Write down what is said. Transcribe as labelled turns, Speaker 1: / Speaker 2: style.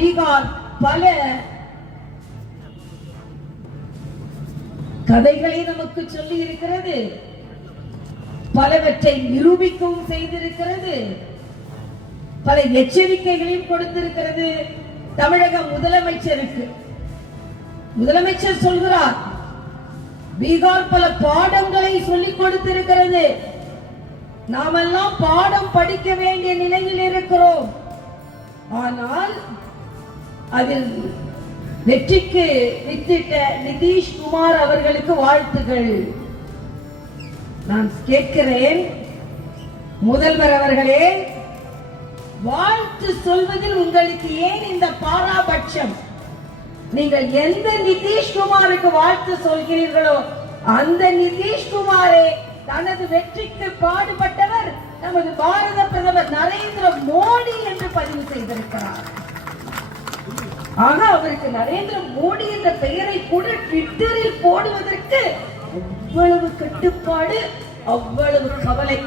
Speaker 1: பீகார் பல கதைகளை நமக்கு சொல்லி இருக்கிறது பலவற்றை நிரூபிக்கவும் செய்திருக்கிறது. பல எச்சரிக்கைகளையும் கொடுத்திருக்கிறது தமிழக முதலமைச்சருக்கு. முதலமைச்சர் சொல்கிறார் பீகார் பல பாடங்களை சொல்லிக் கொடுத்திருக்கிறது. நாமெல்லாம் பாடம் படிக்க வேண்டிய நிலையில் இருக்கிறோம். ஆனால் அதில் வெற்றிக்கு வித்திட்ட நிதிஷ்குமார் அவர்களுக்கு வாழ்த்துகள். நான் கேட்கிறேன் முதல்வர் அவர்களே வாழ்த்து சொல்வதில் உங்களுக்கு ஏன் இந்த பாராபட்சம்? நீங்கள் எந்த நிதிஷ்குமாருக்கு வாழ்த்து சொல்கிறீர்களோ அந்த நிதிஷ்குமாரே தனது வெற்றிக்கு பாடுபட்டவர் நமது பாரத பிரதமர் நரேந்திர மோடி என்று பதிவு செய்திருக்கிறார். ஆனா அவருக்கு நரேந்திர மோடி என்ற பெயரை கூட ட்விட்டரில் போடுவதற்கு அவ்வளவு கட்டுப்பாடு அவ்வளவு கவலை.